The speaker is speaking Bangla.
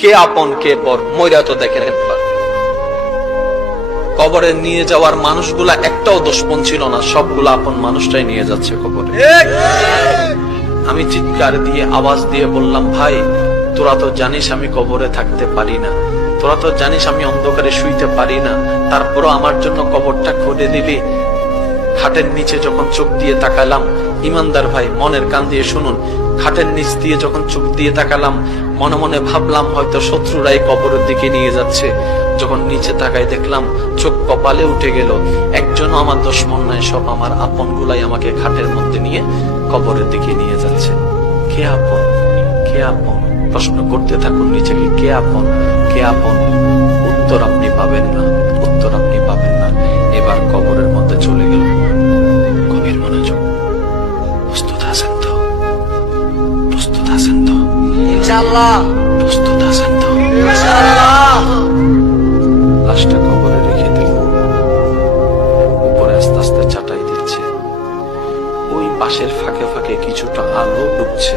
কে আপন কে পর মইরা তো দেখেন একবার। কবরে নিয়ে যাওয়ার মানুষগুলা একটাও দুশমন ছিল না, সবগুলা আপন মানুষটাই নিয়ে যাচ্ছে কবরে। আমি চিৎকার দিয়ে আওয়াজ দিয়ে বললাম, ভাই তোরা তো জানিস আমি কবরে থাকতে পারি না, তোরা তো জানিস আমি অন্ধকারে শুইতে পারি না, তারপরও আমার জন্য কবরটা খুঁড়ে দিলি। খাটের নিচে যখন চোখ দিয়ে তাকালাম, ইমানদার ভাই মনের কান দিয়ে শুনুন, খাটের নিচ দিয়ে যখন চোখ দিয়ে তাকালাম, মনে মনে ভাবলাম হয়তো শত্রুরাই কবরের দিকে নিয়ে যাচ্ছে। যখন নিচে তাকাই দেখলাম চোখ কপালে উঠে গেল, একজনও আমার দুশমন নাই, সব আমার আপন গুলাই আমাকে খাটের মধ্যে নিয়ে কবরের দিকে নিয়ে যাচ্ছে। কে আপন কে আপন প্রশ্ন করতে থাকুন নিজেকে, কে আপন কে আপন। উত্তর আপনি পাবেন না, উত্তর আপনি পাবেন না। এবার কবরের মধ্যে চলে গেল। গভীর মনোযোগ। প্রস্তুত আছেন তো? প্রস্তুত আছেন তো? ইনশাআল্লাহ প্রস্তুত আছেন তো? ইনশাআল্লাহ। লাশটা কবরে রেখে দিল। উপরে আস্তে আস্তে চাটাই দিচ্ছে। ওই পাশের ফাঁকে ফাঁকে কিছুটা আলো ঢুকছে।